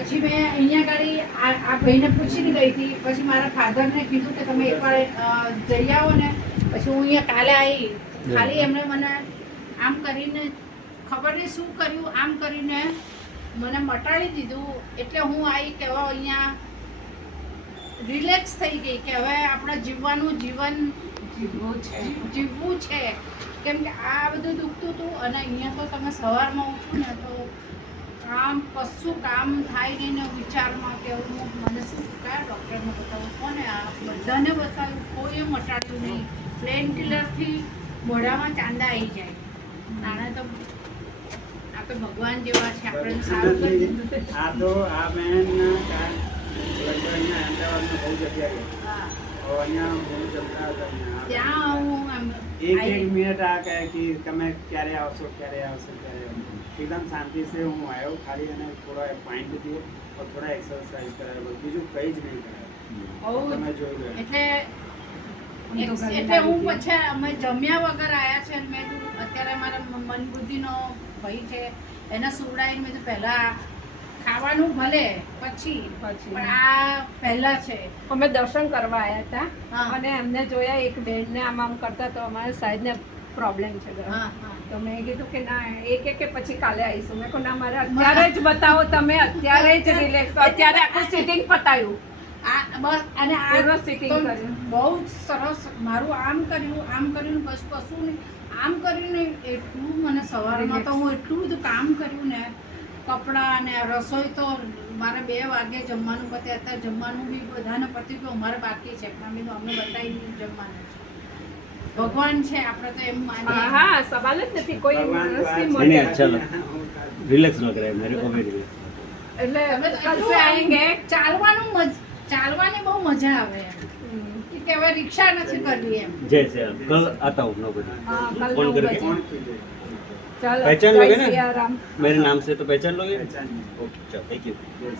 પછી મેં અહીંયા ગાડી આ ભાઈને પૂછીને ગઈ હતી. પછી મારા ફાધરને કીધું કે તમે એકવાર જઈ આવો ને. પછી હું અહીંયા કાલે આવી. ખાલી એમણે મને આમ કરીને ખબર નહીં શું કર્યું, આમ કરીને મને મટાડી દીધું. એટલે હું આવી કે હવે અહીંયા રિલેક્સ થઈ ગઈ કે હવે આપણે જીવવાનું જીવન જીવવું છે. કેમ કે આ બધું દુખતું હતું અને અહીંયા તો તમે સવારમાં ઉઠો ને તો કામ કશું કામ થાય નહીં ને વિચારમાં કે હું મને શું કયા ડૉક્ટરને બતાવું, કોને આ બધાને બતાવ્યું, કોઈએ મટાડ્યું નહીં. પ્લેન કિલરથી મોઢામાં ચાંદા આવી જાય. નાના તો આપણે ભગવાન જેવા છે, આપણે સારું કરી દીધું. આ તો આ બહેન અહીંયા અમદાવાદમાં બહુ જગ્યાએ અહીંયા હું જમતા હતા અહીંયા. ત્યાં હું આમ એક મિનિટ આ કહે કે તમે ક્યારે આવશો ક્યારે આવશો ક્યારે આવશો. એકદમ શાંતિ से હું આવ્યો. ખાલી અને થોડા પાણી પીધું और થોડા એક્સરસાઇઝ કરાવ્યો, બીજું કંઈ જ નહીં કરાવ્યું. તમે જોઈ લો. એટલે હું પછી અમે જમ્યા વગર આવ્યા છે. મેં કીધું અત્યારે મારા મન બુદ્ધિનો ભાઈ છે એને સુવડાવીને મેં તો પહેલા ખાવાનું ભલે પછી પણ આ પહેલા છે. અમે દર્શન કરવા આવ્યા હતા હા. અને એમને જોયા એક બેનને આમ આમ કરતા તો અમારા સાહેબને પ્રોબ્લેમ છે ઘરમાં. હા હા તો મેં કીધું કે ના કે પછી કાલે આવીશું. મેં કહું ના મારે અત્યારે જ બતાવો તમે, અત્યારે જ રિલેક્સ. અત્યારે આખું સિટિંગ પતાવ્યું, આ બસ અને આ પૂરું sitting તો કર્યું. બહુ જ સરસ. મારું આમ કર્યું કશું નહીં, આમ કરીને એટલું મને સવારમાં તો હું એટલું બધું કામ કર્યું ને. કપડાં અને રસોઈ તો મારે 2 વાગે જમવાનું પતે. અત્યારે જમવાનું બી બધાને પતી ગયું, અમારે બાકી છે પણ અમે બતાવી દીધું જમવાનું. ભગવાન છે આપણે તો એમ માનીએ. હા સવાલ જ નથી. કોઈ ભગવાન તો આ માણસની છે. મરજી. नहीं अच्छा रिलैक्स लग रहा है मेरे को भी रिलैक्स। એટલે અમે તો કશે એટલું આएंगे ચાલવાની બહુ મજા આવે એમ કે હવે રિક્ષા નથી કરવી એમ. जैसे अब कल आता हूँ 9 बजे हाँ, कल फोन 9 करके बजे। કોણ કીધું? ચાલો पहचान જય लोगे ना? સિયારામ. मेरे नाम से तो पहचान लोगे? પહેચાન નહીં. ओके चलो थैंक यू। Yes.